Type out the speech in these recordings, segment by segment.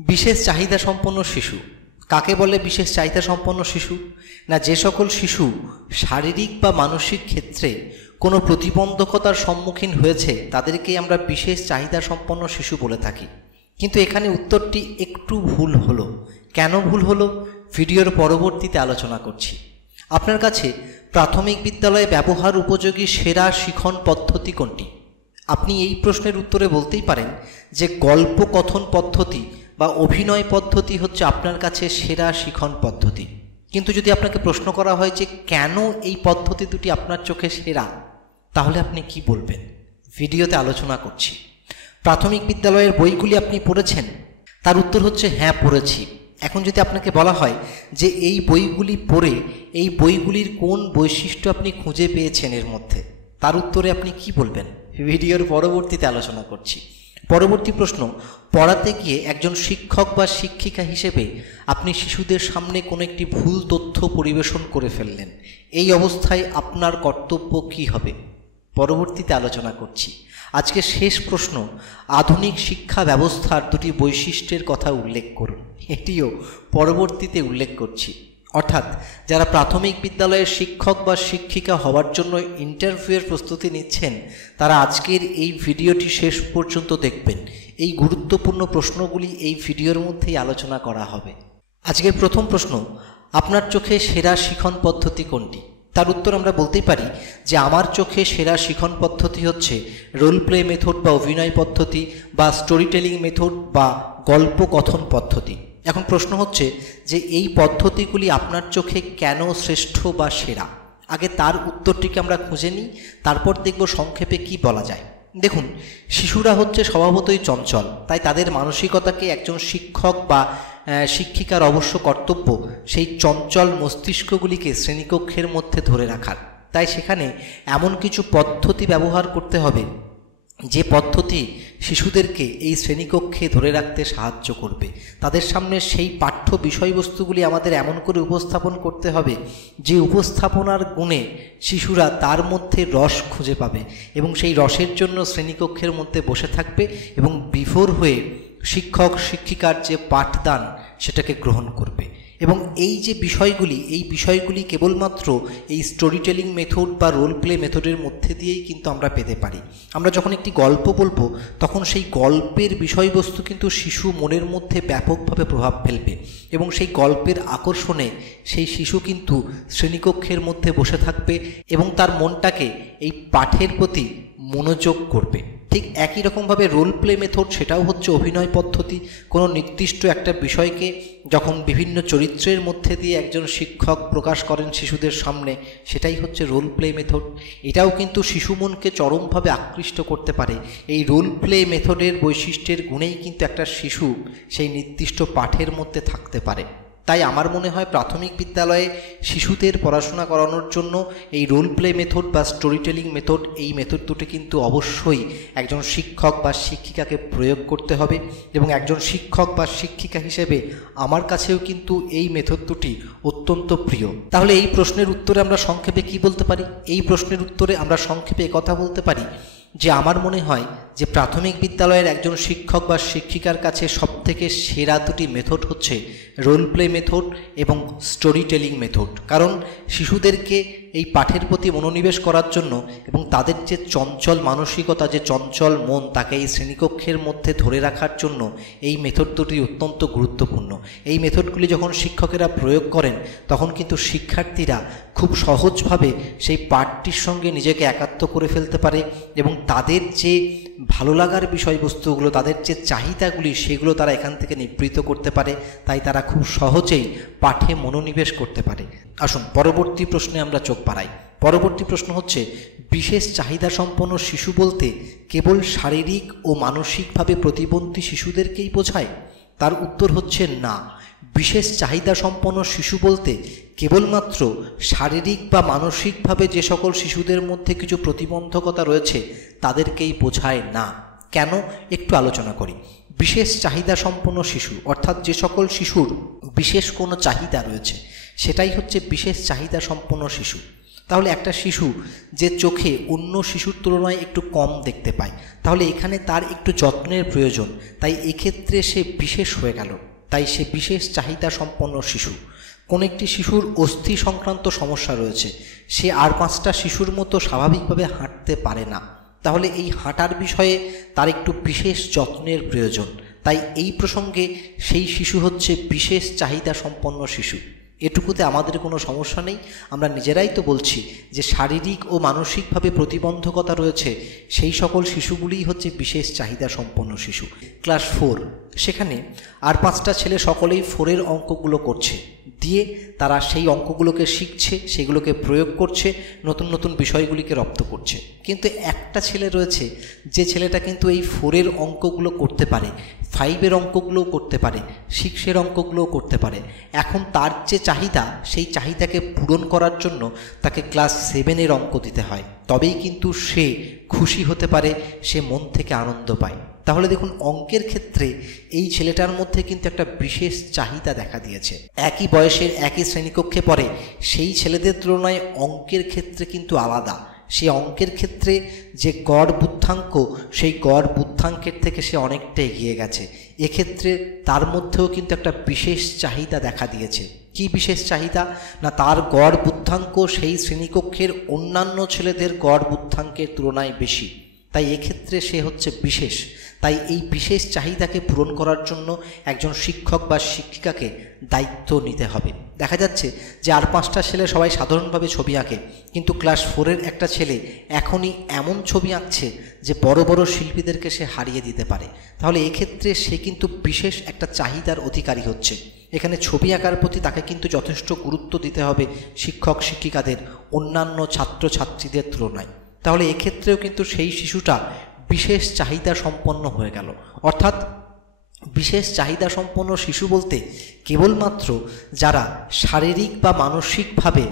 বিশেষ চাহিদা সম্পন্ন শিশু কাকে বলে? বিশেষ চাহিদা সম্পন্ন শিশু না যে সকল শিশু শারীরিক বা মানসিক ক্ষেত্রে কোনো প্রতিবন্ধকতার সম্মুখীন হয়েছে তাদেরকেই আমরা বিশেষ চাহিদা সম্পন্ন শিশু বলে থাকি। কিন্তু এখানে উত্তরটি একটু ভুল হলো। কেন ভুল হলো ভিডিওর পরবর্তীতে আলোচনা করছি। আপনার কাছে প্রাথমিক বিদ্যালয়ে ব্যবহার উপযোগী সেরা শিখন পদ্ধতি কোনটি? আপনি এই প্রশ্নের উত্তরে বলতেই পারেন যে গল্প কথন পদ্ধতি বা অভিনয় পদ্ধতি হচ্ছে আপনার কাছে সেরা শিখন পদ্ধতি। কিন্তু যদি আপনাকে প্রশ্ন করা হয় যে কেন এই পদ্ধতি দুটি আপনার চোখে সেরা, তাহলে আপনি কি বলবেন? ভিডিওতে আলোচনা করছি। প্রাথমিক বিদ্যালয়ের বইগুলি আপনি পড়েছেন? তার উত্তর হচ্ছে হ্যাঁ, পড়েছি। এখন যদি আপনাকে বলা হয় যে এই বইগুলি পড়ে এই বইগুলির কোন বৈশিষ্ট্য আপনি খুঁজে পেয়েছেন এর মধ্যে, তার উত্তরে আপনি কি বলবেন? ভিডিওর পরবর্তীতে আলোচনা করছি। পরবর্তী প্রশ্ন, পড়াতে গিয়ে একজন শিক্ষক বা শিক্ষিকা হিসেবে আপনি শিশুদের সামনে কোনো একটি ভুল তথ্য পরিবেশন করে ফেললেন, এই অবস্থায় আপনার কর্তব্য কি হবে? পরবর্তীতে আলোচনা করছি। আজকে শেষ প্রশ্ন, আধুনিক শিক্ষা ব্যবস্থার দুটি বৈশিষ্ট্যের কথা উল্লেখ করুন, এটিও পরবর্তীতে উল্লেখ করছি। অর্থাৎ যারা প্রাথমিক বিদ্যালয়ের শিক্ষক বা শিক্ষিকা হওয়ার জন্য ইন্টারভিউয়ের প্রস্তুতি নিচ্ছেন তারা আজকের এই ভিডিওটি শেষ পর্যন্ত দেখবেন। এই গুরুত্বপূর্ণ প্রশ্নগুলি এই ভিডিওর মধ্যেই আলোচনা করা হবে। আজকের প্রথম প্রশ্ন, আপনার চোখে সেরা শিখন পদ্ধতি কোনটি? তার উত্তর আমরা বলতেই পারি যে আমার চোখে সেরা শিখন পদ্ধতি হচ্ছে রোল প্লে মেথড বা অভিনয় পদ্ধতি বা স্টোরি টেলিং মেথড বা গল্প কথন পদ্ধতি। এখন প্রশ্ন হচ্ছে যে এই পদ্ধতিগুলি আপনার চোখে কেন শ্রেষ্ঠ বা সেরা? আগে তার উত্তরটিকে আমরা খুঁজে নিই, তারপর দেখব সংক্ষেপে কি বলা যায়। দেখুন, শিশুরা হচ্ছে স্বভাবতই চঞ্চল, তাই তাদের মানসিকতাকে একজন শিক্ষক বা শিক্ষিকার অবশ্য কর্তব্য সেই চঞ্চল মস্তিষ্কগুলিকে শ্রেণীকক্ষের মধ্যে ধরে রাখার। তাই সেখানে এমন কিছু পদ্ধতি ব্যবহার করতে হবে যে পদ্ধতি শিশুদেরকে এই শ্রেণীকক্ষে ধরে রাখতে সাহায্য করবে। তাদের সামনে সেই পাঠ্য বিষয়বস্তুগুলি আমাদের এমন করে উপস্থাপন করতে হবে যে উপস্থাপনার গুণে শিশুরা তার মধ্যে রস খুঁজে পাবে এবং সেই রসের জন্য শ্রেণীকক্ষের মধ্যে বসে থাকবে এবং বিভোর হয়ে শিক্ষক শিক্ষিকার যে পাঠদান সেটাকে গ্রহণ করবে। এবং এই যে বিষয়গুলি, এই বিষয়গুলি কেবলমাত্র এই স্টোরি টেলিং মেথড বা রোল প্লে মেথডের মধ্যে দিয়েই কিন্তু আমরা পেতে পারি। আমরা যখন একটি গল্প বলবো তখন সেই গল্পের বিষয়বস্তু কিন্তু শিশু মনের মধ্যে ব্যাপকভাবে প্রভাব ফেলবে এবং সেই গল্পের আকর্ষণে সেই শিশু কিন্তু শ্রেণীকক্ষের মধ্যে বসে থাকবে এবং তার মনটাকে এই পাঠের প্রতি মনোযোগ করবে। ঠিক একই রকমভাবে রোল প্লে মেথড সেটাও হচ্ছে অভিনয় পদ্ধতি। কোনো নির্দিষ্ট একটা বিষয়কে যখন বিভিন্ন চরিত্রের মধ্যে দিয়ে একজন শিক্ষক প্রকাশ করেন শিশুদের সামনে, সেটাই হচ্ছে রোল প্লে মেথড। এটাও কিন্তু শিশু মনকে চরমভাবে আকৃষ্ট করতে পারে। এই রোল প্লে মেথডের বৈশিষ্ট্যের গুণেই কিন্তু একটা শিশু সেই নির্দিষ্ট পাঠের মধ্যে থাকতে পারে। তাই আমার মনে হয় প্রাথমিক বিদ্যালয়ে শিশুদের পড়াশোনা করানোর জন্য এই রোল প্লে মেথড বা স্টোরি টেলিং মেথড, এই মেথড দুটি কিন্তু অবশ্যই একজন শিক্ষক বা শিক্ষিকাকে প্রয়োগ করতে হবে এবং একজন শিক্ষক বা শিক্ষিকা হিসেবে আমার কাছেও কিন্তু এই মেথড দুটি অত্যন্ত প্রিয়। তাহলে এই প্রশ্নের উত্তরে আমরা সংক্ষেপে কি বলতে পারি? এই প্রশ্নের উত্তরে আমরা সংক্ষেপে কথা বলতে পারি যে আমার মনে হয় যে প্রাথমিক বিদ্যালয়ের একজন শিক্ষক বা শিক্ষিকার কাছে সবথেকে সেরা দুটি মেথড হচ্ছে রোল প্লে মেথড এবং স্টোরি টেলিং মেথড। কারণ শিশুদেরকে এই পাঠের প্রতি মনোনিবেশ করার জন্য এবং তাদের যে চঞ্চল মানসিকতা, যে চঞ্চল মন, তাকে এই শ্রেণীকক্ষের মধ্যে ধরে রাখার জন্য এই মেথড দুটি অত্যন্ত গুরুত্বপূর্ণ। এই মেথডগুলি যখন শিক্ষকেরা প্রয়োগ করেন তখন কিন্তু শিক্ষার্থীরা খুব সহজভাবে সেই পাঠটির সঙ্গে নিজেকে একাত্ম করে ফেলতে পারে এবং তাদের যে ভালো লাগার বিষয়বস্তুগুলো, তাদের যে চাহিদাগুলি, সেগুলো তারা এখান থেকে নিবৃত্ত করতে পারে। তাই তারা খুব সহজেই পাঠে মনোনিবেশ করতে পারে। আসুন পরবর্তী প্রশ্নে আমরা চোখ বাড়াই। পরবর্তী প্রশ্ন হচ্ছে, বিশেষ চাহিদা সম্পন্ন শিশু বলতে কেবল শারীরিক ও মানসিকভাবে প্রতিবন্ধী শিশুদেরকেই বোঝায়? তার উত্তর হচ্ছে না। বিশেষ চাহিদা সম্পন্ন শিশু বলতে কেবলমাত্র শারীরিক বা মানসিকভাবে যে সকল শিশুদের মধ্যে কিছু প্রতিবন্ধকতা রয়েছে তাদেরকেই বোঝায় না। কেন, একটু আলোচনা করি। বিশেষ চাহিদা সম্পন্ন শিশু অর্থাৎ যে সকল শিশুর বিশেষ কোনো চাহিদা রয়েছে সেটাই হচ্ছে বিশেষ চাহিদা সম্পন্ন শিশু। তাহলে একটা শিশু যে চোখে অন্য শিশুর তুলনায় একটু কম দেখতে পায়, তাহলে এখানে তার একটু যত্নের প্রয়োজন, তাই এক্ষেত্রে সে বিশেষ হয়ে গেল, তাই সে বিশেষ চাহিদা সম্পন্ন শিশু। কোন একটি শিশুর অস্থি সংক্রান্ত সমস্যা রয়েছে, সে আর 5টা শিশুর মতো স্বাভাবিকভাবে হাঁটতে পারে না, তাহলে এই হাঁটার বিষয়ে তার একটু বিশেষ যত্নের প্রয়োজন, তাই এই প্রসঙ্গে সেই শিশু হচ্ছে বিশেষ চাহিদা সম্পন্ন শিশু। এটুকুতে আমাদের কোনো সমস্যা নেই, আমরা নিজেরাই তো বলছি যে শারীরিক ও মানসিকভাবে প্রতিবন্ধকতা রয়েছে সেই সকল শিশুগুলিই হচ্ছে বিশেষ চাহিদা সম্পন্ন শিশু। ক্লাস 4, সেখানে আর 5টা ছেলে সকলেই 4-এর অঙ্কগুলো করছে, দিয়ে তারা সেই অঙ্কগুলোকে শিখছে, সেগুলোকে প্রয়োগ করছে, নতুন নতুন বিষয়গুলিকে রপ্ত করছে। কিন্তু একটা ছেলে রয়েছে যে ছেলেটা কিন্তু এই 4-এর অঙ্কগুলো করতে পারে, 5-এর অঙ্কগুলোও করতে পারে, 6-এর অঙ্কগুলোও করতে পারে। এখন তার যে চাহিদা, সেই চাহিদাকে পূরণ করার জন্য তাকে ক্লাস 7-এর অঙ্ক দিতে হয়, তবেই কিন্তু সে খুশি হতে পারে, সে মন থেকে আনন্দ পায়। তাহলে দেখুন, অঙ্কের ক্ষেত্রে এই ছেলেটার মধ্যে কিন্তু একটা বিশেষ চাহিদা দেখা দিয়েছে। একই বয়সের একই শ্রেণীকক্ষে পড়ে সেই ছেলেদের তুলনায় অঙ্কের ক্ষেত্রে কিন্তু আলাদা। সেই অঙ্কের ক্ষেত্রে যে গড় বুদ্ধাঙ্ক, সেই গড় বুদ্ধাঙ্কের থেকে সে অনেকটা এগিয়ে গেছে। এক্ষেত্রে তার মধ্যেও কিন্তু একটা বিশেষ চাহিদা দেখা দিয়েছে। কি বিশেষ চাহিদা? না, তার গড় বুদ্ধাঙ্ক সেই শ্রেণীকক্ষের অন্যান্য ছেলেদের গড় বুদ্ধাঙ্কের তুলনায় বেশি, তাই এক্ষেত্রে সে হচ্ছে বিশেষ। তাই এই বিশেষ চাহিদাকে পূরণ করার জন্য একজন শিক্ষক বা শিক্ষিকাকে দায়িত্ব নিতে হবে। দেখা যাচ্ছে যে আর 5টা ছেলে সবাই সাধারণভাবে ছবি আঁকে, কিন্তু ক্লাস 4-এর একটা ছেলে এখনই এমন ছবি আঁকছে যে বড় বড় শিল্পীদেরকে সে হারিয়ে দিতে পারে। তাহলে এক্ষেত্রে সে কিন্তু বিশেষ একটা চাহিদার অধিকারী হচ্ছে। এখানে ছবি আঁকার প্রতি তাকে কিন্তু যথেষ্ট গুরুত্ব দিতে হবে শিক্ষক শিক্ষিকাদের অন্যান্য ছাত্রছাত্রীদের তুলনায়। তাহলে এক্ষেত্রেও কিন্তু সেই শিশুটা বিশেষ চাহিদা সম্পন্ন হয়ে গেল। অর্থাৎ বিশেষ চাহিদা সম্পন্ন শিশু বলতে কেবলমাত্র যারা শারীরিক বা মানসিকভাবে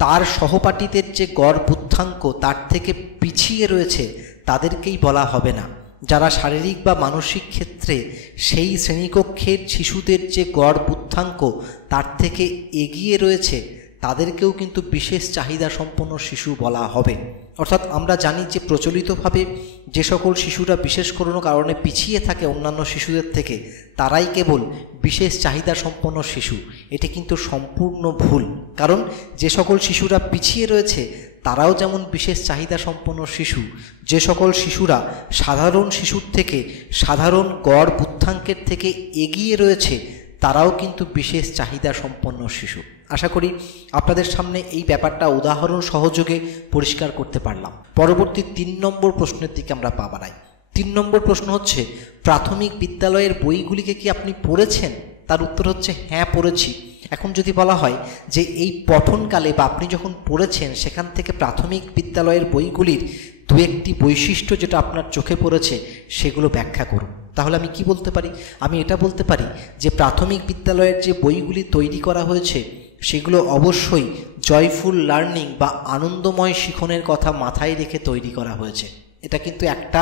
তার সহপাঠীদের যে গড় বুদ্ধাঙ্ক তার থেকে পিছিয়ে রয়েছে তাদেরকেই বলা হবে না। যারা শারীরিক বা মানসিক ক্ষেত্রে সেই শ্রেণীকক্ষের শিশুদের যে গড় বুদ্ধাঙ্ক তার থেকে এগিয়ে রয়েছে তাদেরকেও কিন্তু বিশেষ চাহিদা সম্পন্ন শিশু বলা হবে। অর্থাৎ আমরা জানি যে প্রচলিতভাবে যে সকল শিশুরা বিশেষ কোনো কারণে পিছিয়ে থাকে অন্যান্য শিশুদের থেকে, তারাই কেবল বিশেষ চাহিদা সম্পন্ন শিশু। এটি কিন্তু সম্পূর্ণ ভুল, কারণ যে সকল শিশুরা পিছিয়ে রয়েছে তারাও যেমন বিশেষ চাহিদা সম্পন্ন শিশু, যে সকল শিশুরা সাধারণ শিশুর থেকে সাধারণ গড় বুদ্ধাঙ্কের থেকে এগিয়ে রয়েছে তারাও কিন্তু বিশেষ চাহিদা সম্পন্ন শিশু। আশা করি আপনাদের সামনে এই ব্যাপারটা উদাহরণ সহযোগে পরিষ্কার করতে পারলাম। পরবর্তী 3 নম্বর প্রশ্নের দিকে আমরা পা বাড়াই। 3 নম্বর প্রশ্ন হচ্ছে, প্রাথমিক বিদ্যালয়ের বইগুলিকে কি আপনি পড়েছেন? তার উত্তর হচ্ছে হ্যাঁ, পড়েছি। এখন যদি বলা হয় যে এই পঠনকালে বা আপনি যখন পড়েছেন সেখান থেকে প্রাথমিক বিদ্যালয়ের বইগুলির 2-1টি বৈশিষ্ট্য যেটা আপনার চোখে পড়েছে সেগুলো ব্যাখ্যা করুন, তাহলে আমি কি বলতে পারি? আমি এটা বলতে পারি যে প্রাথমিক বিদ্যালয়ের যে বইগুলি তৈরি করা হয়েছে সেগুলো অবশ্যই জয়ফুল লার্নিং বা আনন্দময় শিখনের কথা মাথায় রেখে তৈরি করা হয়েছে। এটা কিন্তু একটা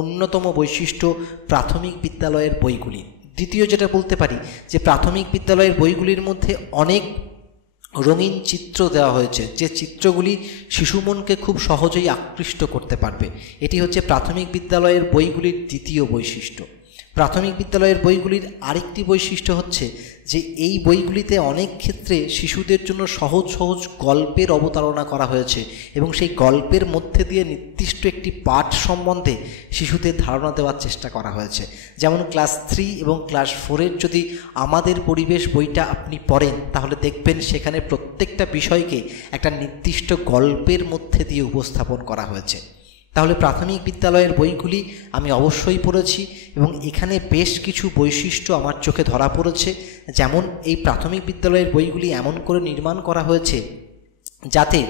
অন্যতম বৈশিষ্ট্য প্রাথমিক বিদ্যালয়ের বইগুলি। দ্বিতীয় যেটা বলতে পারি যে প্রাথমিক বিদ্যালয়ের বইগুলির মধ্যে অনেক রঙিন চিত্র দেওয়া হয়েছে, যে চিত্রগুলি শিশু মনকে খুব সহজেই আকৃষ্ট করতে পারবে। এটি হচ্ছে প্রাথমিক বিদ্যালয়ের বইগুলির দ্বিতীয় বৈশিষ্ট্য। প্রাথমিক বিদ্যালয়ের বইগুলির আরেকটি বৈশিষ্ট্য হচ্ছে যে এই বইগুলিতে অনেক ক্ষেত্রে শিশুদের জন্য সহজ সহজ গল্পের অবতারণা করা হয়েছে এবং সেই গল্পের মধ্যে দিয়ে নির্দিষ্ট একটি পাঠ সম্বন্ধে শিশুদের ধারণা দেওয়ার চেষ্টা করা হয়েছে। যেমন ক্লাস 3 এবং ক্লাস 4-এর যদি আমাদের পরিবেশ বইটা আপনি পড়েন তাহলে দেখবেন সেখানে প্রত্যেকটা বিষয়কে একটা নির্দিষ্ট গল্পের মধ্যে দিয়ে উপস্থাপন করা হয়েছে। তাহলে প্রাথমিক বিদ্যালয়ের বইগুলি আমি অবশ্যই পড়েছি এবং এখানে বেশ কিছু বৈশিষ্ট্য আমার চোখে ধরা পড়েছে। যেমন এই প্রাথমিক বিদ্যালয়ের বইগুলি এমন করে নির্মাণ করা হয়েছে যাতে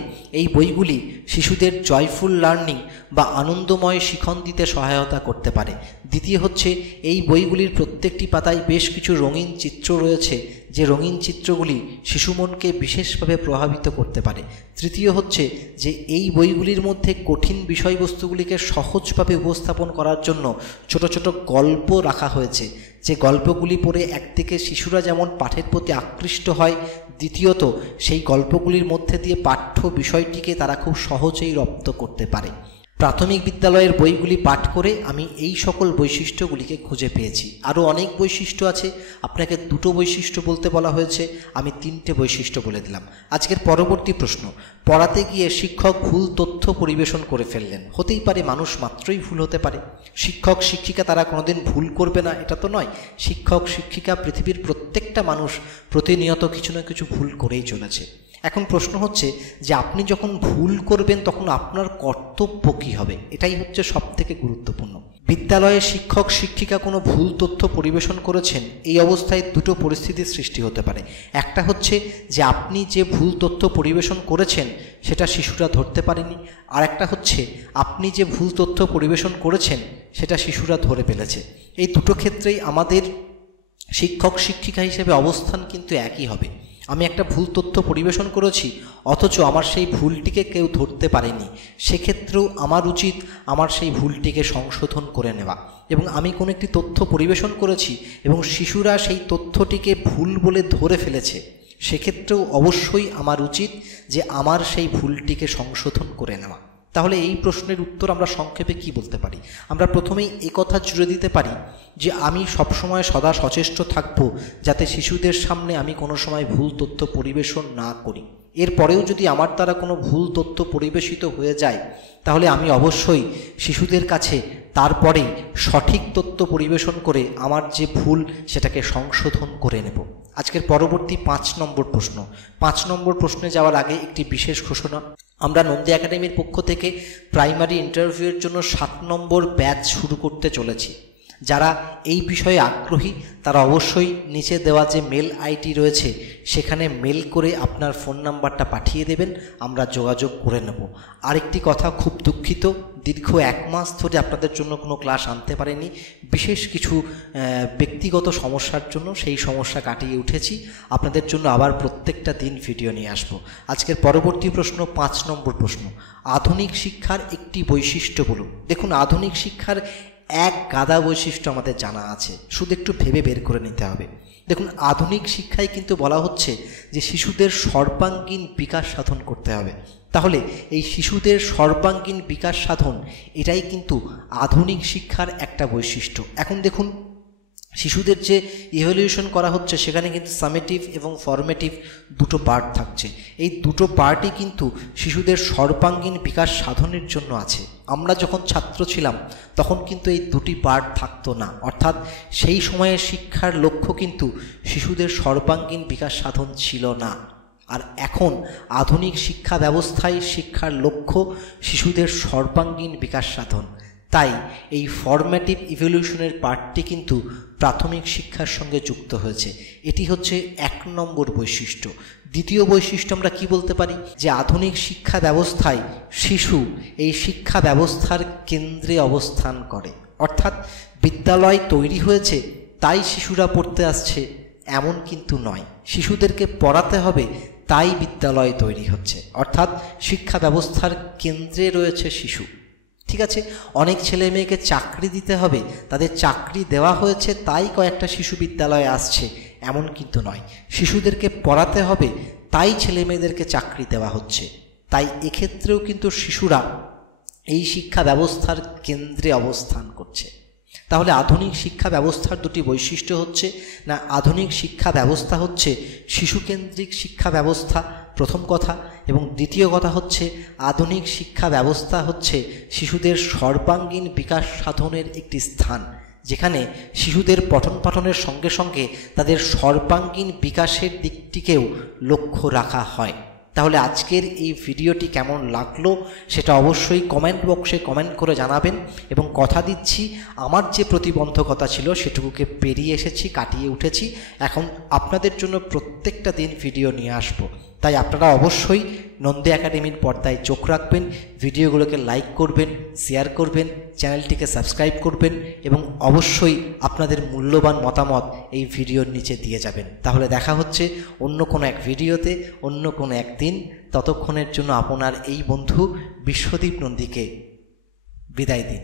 এই বইগুলি শিশুদের জয়ফুল লার্নিং বা আনন্দময় শিখন দিতে সহায়তা করতে পারে। দ্বিতীয় হচ্ছে এই বইগুলির প্রত্যেকটি পাতায় বেশ কিছু রঙিন চিত্র রয়েছে যে রঙিন চিত্রগুলি শিশু মনকে বিশেষভাবে প্রভাবিত করতে পারে। তৃতীয় হচ্ছে যে এই বইগুলির মধ্যে কঠিন বিষয়বস্তুগুলিকে সহজভাবে উপস্থাপন করার জন্য ছোট ছোট গল্প রাখা হয়েছে, যে গল্পগুলি পড়ে একদিকে শিশুরা যেমন পাঠের প্রতি আকৃষ্ট হয়, দ্বিতীয়ত সেই গল্পগুলির মধ্যে দিয়ে পাঠ্য বিষয়টিকে তারা খুব সহজেই রপ্ত করতে পারে। প্রাথমিক বিদ্যালয়ের বইগুলি পাঠ করে আমি এই সকল বৈশিষ্ট্যগুলিকে খুঁজে পেয়েছি। আরও অনেক বৈশিষ্ট্য আছে, আপনাকে দুটো বৈশিষ্ট্য বলতে বলা হয়েছে, আমি তিনটে বৈশিষ্ট্য বলে দিলাম। আজকের পরবর্তী প্রশ্ন, পড়াতে গিয়ে শিক্ষক ভুল তথ্য পরিবেশন করে ফেললেন। হতেই পারে, মানুষ মাত্রই ভুল হতে পারে। শিক্ষক শিক্ষিকা তারা কোনোদিন ভুল করবে না এটা তো নয়। শিক্ষক শিক্ষিকা পৃথিবীর প্রত্যেকটা মানুষ প্রতিনিয়ত কিছু না কিছু ভুল করেই চলেছে। এখন প্রশ্ন হচ্ছে যে আপনি যখন ভুল করবেন তখন আপনার কর্তব্য কী হবে, এটাই হচ্ছে সবথেকে গুরুত্বপূর্ণ। বিদ্যালয়ে শিক্ষক শিক্ষিকা কোনো ভুল তথ্য পরিবেশন করেছেন, এই অবস্থায় দুটো পরিস্থিতির সৃষ্টি হতে পারে। একটা হচ্ছে যে আপনি যে ভুল তথ্য পরিবেশন করেছেন সেটা শিশুরা ধরতে পারেনি, আর একটা হচ্ছে আপনি যে ভুল তথ্য পরিবেশন করেছেন সেটা শিশুরা ধরে ফেলেছে। এই দুটো ক্ষেত্রেই আমাদের শিক্ষক শিক্ষিকা হিসেবে অবস্থান কিন্তু একই হবে। আমি একটা ভুল তথ্য পরিবেশন করেছি অথচ আমার সেই ভুলটিকে কেউ ধরতে পারেনি, সেক্ষেত্রেও আমার উচিত আমার সেই ভুলটিকে সংশোধন করে নেওয়া। এবং আমি কোনো একটি তথ্য পরিবেশন করেছি এবং শিশুরা সেই তথ্যটিকে ভুল বলে ধরে ফেলেছে, সেক্ষেত্রেও অবশ্যই আমার উচিত যে আমার সেই ভুলটিকে সংশোধন করে নেওয়া। তাহলে এই প্রশ্নের উত্তর আমরা সংক্ষেপে কি বলতে পারি? আমরা প্রথমেই কথা জুড়ে দিতে পারি যে আমি সবসময় সদা সচেষ্ট থাকব যাতে শিশুদের সামনে আমি কোনো সময় ভুল তথ্য পরিবেশন না করি। এরপরেও যদি আমার দ্বারা কোনো ভুল তথ্য পরিবেশিত হয়ে যায় তাহলে আমি অবশ্যই শিশুদের কাছে তারপরেই সঠিক তথ্য পরিবেশন করে আমার যে ভুল সেটাকে সংশোধন করে নেব। আজকের পরবর্তী 5 নম্বর প্রশ্ন। 5 নম্বর প্রশ্নে যাওয়ার আগে একটি বিশেষ ঘোষণা। আমরা নন্দী একাডেমির পক্ষ থেকে প্রাইমারি ইন্টারভিউয়ের জন্য 7 নম্বর ব্যাচ শুরু করতে চলেছি। যারা এই বিষয়ে আগ্রহী তারা অবশ্যই নিচে দেওয়া যে মেল আইডি রয়েছে সেখানে মেল করে আপনার ফোন নাম্বারটা পাঠিয়ে দেবেন, আমরা যোগাযোগ করে নেব। আরেকটি কথা, খুব দুঃখিত, দীর্ঘ 1 মাস ধরে আপনাদের জন্য কোনো ক্লাস আনতে পারেনি, বিশেষ কিছু ব্যক্তিগত সমস্যার জন্য সেই সমস্যা কাটিয়ে উঠেছি। আপনাদের জন্য আবার প্রত্যেকটা দিন ভিডিও নিয়ে আসব। আজকের পরবর্তী প্রশ্ন, 5 নম্বর প্রশ্ন, আধুনিক শিক্ষার একটি বৈশিষ্ট্য বলুন। দেখুন, আধুনিক শিক্ষার এক গাদা বৈশিষ্ট্য আমাদের জানা আছে, শুধু একটু ভেবে বের করে নিতে হবে। দেখুন, আধুনিক শিক্ষায় কিন্তু বলা হচ্ছে যে শিশুদের সর্বাঙ্গীন বিকাশ সাধন করতে হবে। তাহলে এই শিশুদের সর্বাঙ্গীন বিকাশ সাধন এটাই কিন্তু আধুনিক শিক্ষার একটা বৈশিষ্ট্য। এখন দেখুন, শিশুদের যে ইভ্যালুয়েশন করা হচ্ছে সেখানে কিন্তু সামেটিভ এবং ফরমেটিভ দুটো পার্ট থাকছে। এই দুটো পার্টই কিন্তু শিশুদের সর্বাঙ্গীন বিকাশ সাধনের জন্য আছে। আমরা যখন ছাত্র ছিলাম তখন কিন্তু এই দুটি পার্ট থাকতো না, অর্থাৎ সেই সময়ের শিক্ষার লক্ষ্য কিন্তু শিশুদের সর্বাঙ্গীন বিকাশ সাধন ছিল না। আর এখন আধুনিক শিক্ষা ব্যবস্থায় শিক্ষার লক্ষ্য শিশুদের সর্বাঙ্গীন বিকাশ সাধন। তাই এই ফরম্যাটিভ ইভ্যালুয়েশনের পার্টটি কিন্তু প্রাথমিক শিক্ষার সঙ্গে যুক্ত হয়েছে। এটি হচ্ছে 1 নম্বর বৈশিষ্ট্য। দ্বিতীয় বৈশিষ্ট্য আমরা কি বলতে পারি, যে আধুনিক শিক্ষা ব্যবস্থায় শিশু এই শিক্ষা ব্যবস্থার কেন্দ্রে অবস্থান করে। অর্থাৎ বিদ্যালয় তৈরি হয়েছে তাই শিশুরা পড়তে আসছে এমন কিন্তু নয়, শিশুদেরকে পড়াতে হবে তাই বিদ্যালয় তৈরি হচ্ছে। অর্থাৎ শিক্ষা ব্যবস্থার কেন্দ্রে রয়েছে শিশু। ঠিক আছে, অনেক ছেলে মেয়েকে চাকরি দিতে হবে, তাদের চাকরি দেওয়া হয়েছে তাই কয়েকটা শিশু বিদ্যালয়ে আসছে এমন কিন্তু নয়। শিশুদেরকে পড়াতে হবে তাই ছেলে মেয়েদেরকে চাকরি দেওয়া হচ্ছে। তাই এক্ষেত্রেও কিন্তু শিশুরা এই শিক্ষা ব্যবস্থার কেন্দ্রে অবস্থান করছে। তাহলে আধুনিক শিক্ষা ব্যবস্থার দুটি বৈশিষ্ট্য হচ্ছে না, আধুনিক শিক্ষা ব্যবস্থা হচ্ছে শিশুকেন্দ্রিক শিক্ষা ব্যবস্থা, প্রথম কথা, এবং দ্বিতীয় কথা হচ্ছে আধুনিক শিক্ষা ব্যবস্থা হচ্ছে শিশুদের সর্বাঙ্গীন বিকাশ সাধনের একটি স্থান, যেখানে শিশুদের পঠন পাঠনের সঙ্গে সঙ্গে তাদের সর্বাঙ্গীন বিকাশের দিকটিকেও লক্ষ্য রাখা হয়। তাহলে আজকের এই ভিডিওটি কেমন লাগলো সেটা অবশ্যই কমেন্ট বক্সে কমেন্ট করে জানাবেন। এবং কথা দিচ্ছি, আমার যে প্রতিবন্ধকতা ছিল সেটুকুকে পেরিয়ে এসেছি, কাটিয়ে উঠেছি। এখন আপনাদের জন্য প্রত্যেকটা দিন ভিডিও নিয়ে আসবো, তাই আপনারা অবশ্যই নন্দী একাডেমির পর্দায় চোখ রাখবেন, ভিডিওগুলোকে লাইক করবেন, শেয়ার করবেন, চ্যানেলটিকে সাবস্ক্রাইব করবেন এবং অবশ্যই আপনাদের মূল্যবান মতামত এই ভিডিওর নিচে দিয়ে যাবেন। তাহলে দেখা হচ্ছে অন্য কোনো এক ভিডিওতে, অন্য কোনো একদিন। ততক্ষণের জন্য আপনার এই বন্ধু বিশ্বদীপ নন্দীকে বিদায় দিন।